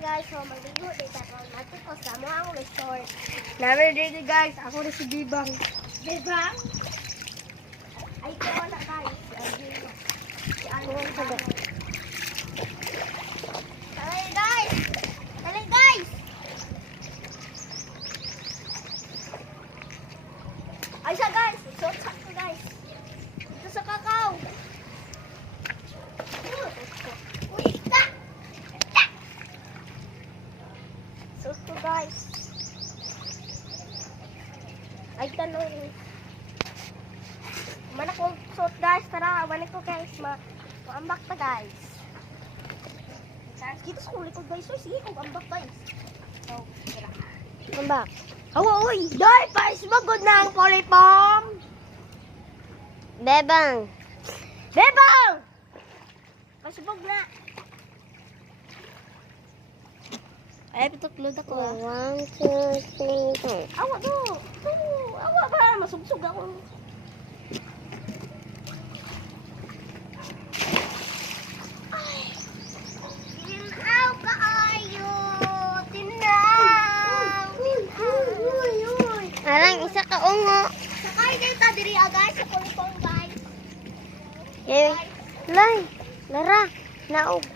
guys, so magligo dito ako. Natin ko sa mga ang resort. Namin dito guys, ako na si Bibang. Bibang? Ay, ito wala guys. Si ano ang sagot. Dali guys! Dali guys! Ay siya guys! Resort sa ko guys. Dito sa kakao. Uy, ta! Resort ko guys. Ay, tanong. Mana ko suot guys, tara, balik ko guys, maambak ta guys. Kita sa kulit ko guys, so sige kung ambak guys. So, tara. Ambak. Hawa, uy! Day, paisbagod na ang polipom! Bebang. Bebang! Paisbag na. Ay, pituklod ako ah. 1, 2, 3, 4. Awa to! Awa ba? Masugsug ako. Tinaw kaayo! Tinaw! Arang isa ka ungo. Sakay na ito diri agad sa kulipong guys. Yay. Lay. Lara. Naog.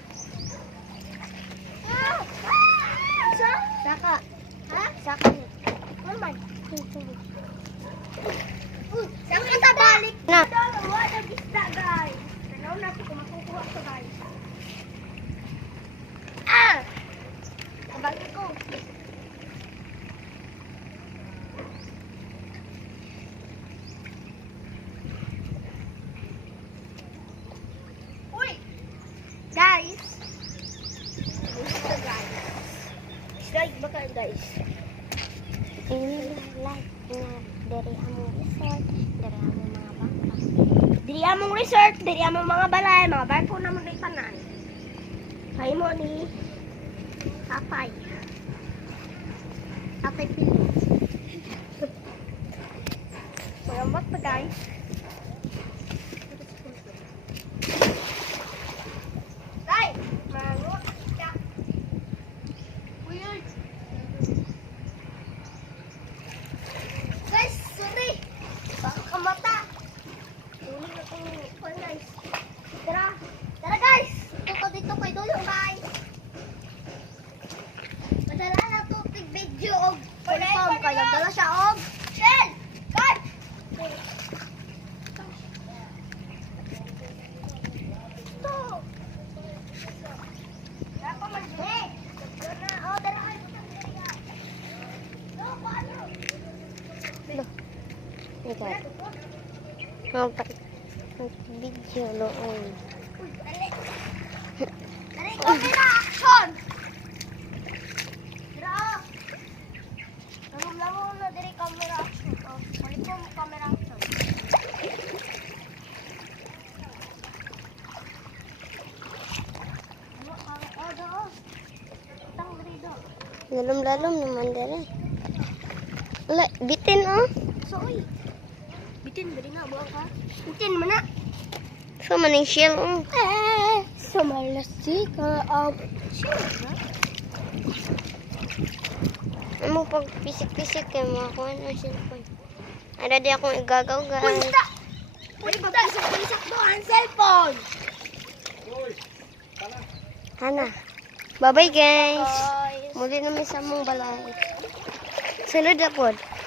Saka. Ha? Saka. Naman. Saka ta balik. Na. Wala bisda guys. Tanaw na ko makukuha ko guys. Ah! Kabalik ko. Uy! Guys! Guys, baka guys. Ini like na dari among resort, dari among mga bangka. Diri among resort, diri among mga balay, mga barko na mga tanan. Kay mo ni Tatay. Tatay Pili. Magamot pa guys. Tay! Mangot! Weird! Guys, sorry! Baka kamata! Tuloy na kong ipon guys. Tara! Tara guys! Ito dito kay Dulong guys! Madala na ito tig-video og pulipom kayo. Dala siya og shell! God! Ito! Tara pa man eh! Oh, dala kayo sa mga. No, paano? Ito. Video loon. Uy, dali! Dali, camera action! Tara! Lamang na diri camera action. Oh, balik mo camera action. Ano ka? Oh, do. Tang diri do. Lalom-lalom naman dere. Wala, bitin oh. So, uy. Bitin diri nga buang ka. Bitin mo na. So maning shell oh. So malasi ka of shit, ha? Amo pag pisik-pisik kay makakuha ng cellphone. Ada di akong igagaw guys. Punta! Punta sa pisak mo ang cellphone! Hana. Bye-bye guys. Guys. Muli namin sa mong balay. Sunod na pod.